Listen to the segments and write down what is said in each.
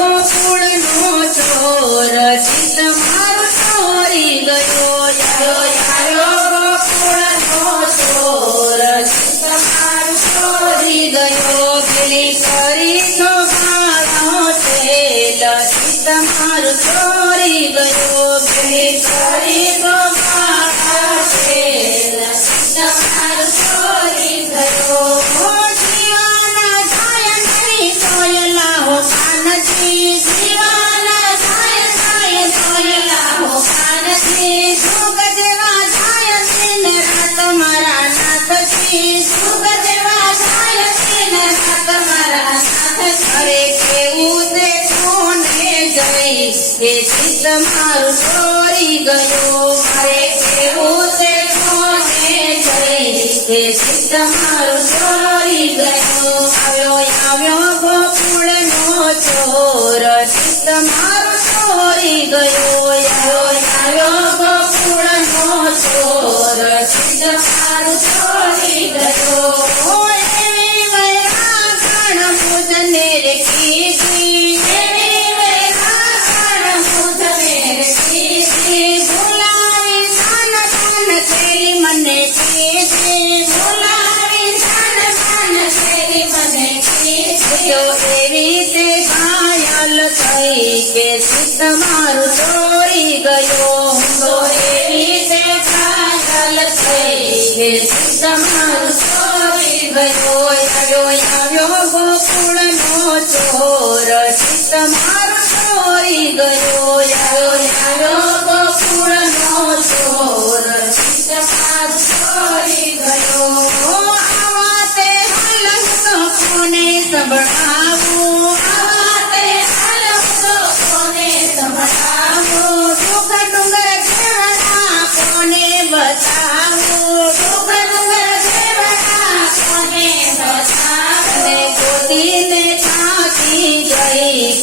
ગોકુળનો ચોર ચિત મારો ચોરી ગયો. યારો યારો, ગોકુળનો ચોર ચિત મારો ચોરી ગયો. ભેલી કરી કે ચિત્ત મારું ચોરી ગયો. મારે તે કોને જઈ કે ચિત્ત મારું ચોરી ગયો આવ્યો આવ્યો ગોકુળનો ચોર ચિત્ત મારું ચોરી ગયો આવ્યો આવ્યો ગોકુળનો ચોર કે ચિત્ત મારું ચોરી ગયો એવી તે ઘાયલ થઈ કે ચિત્ત મારું ચોરી ગયો આવ્યો આવ્યો ગોકુળનો ચોર ચિત્ત મારું ચોરી ગયો આવ્યો આવ્યો ગોકુળનો ચોર ચિત્ત મારું ચોરી ગયો આવા તે હલંતો કોને સંભળાવું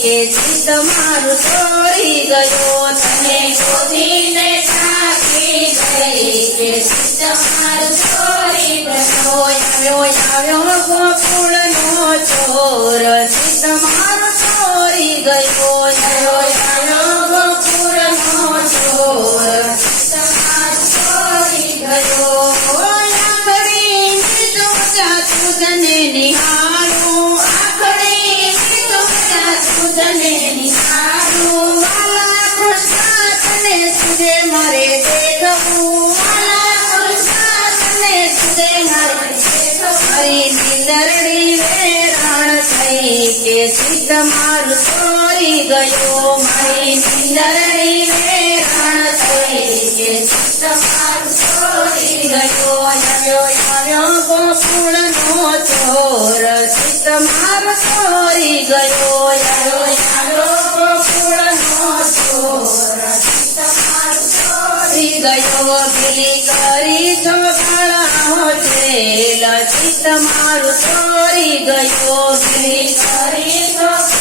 કે ચિત્ત મારું ચોરી ગયો, તને ગોદીને થાકી ગઈ. કે ચિત્ત મારું ચોરી ગયો, આવ્યો આવ્યો ગોકુળનો ચોર. ચિત્ત મારું છોડી ગયો, આવ્યો આવ્યો ગોકુળનો ચોર. ચિત્ત ચોરી ગયો. આખરી તો જાતું જને નિહાળું મારે દેખવું. કૃષ્ણ તને સુજે મારે દેખવું. થઈ કે સિદ્ધ મારું સોરી ગયો. મારી નિંદરડી વેરાણ થઈ કે સિદ્ધ મારું સોરી ગયો. આવ્યો આવ્યો ગોકુળનો ચોર. સિદ્ધ મારું સોરી ગયો. આવ્યો ગયો ગીલી કરી ચોખાળા છે લચિત મારું ચોરી ગયો ગીલી કરી ચોખાળા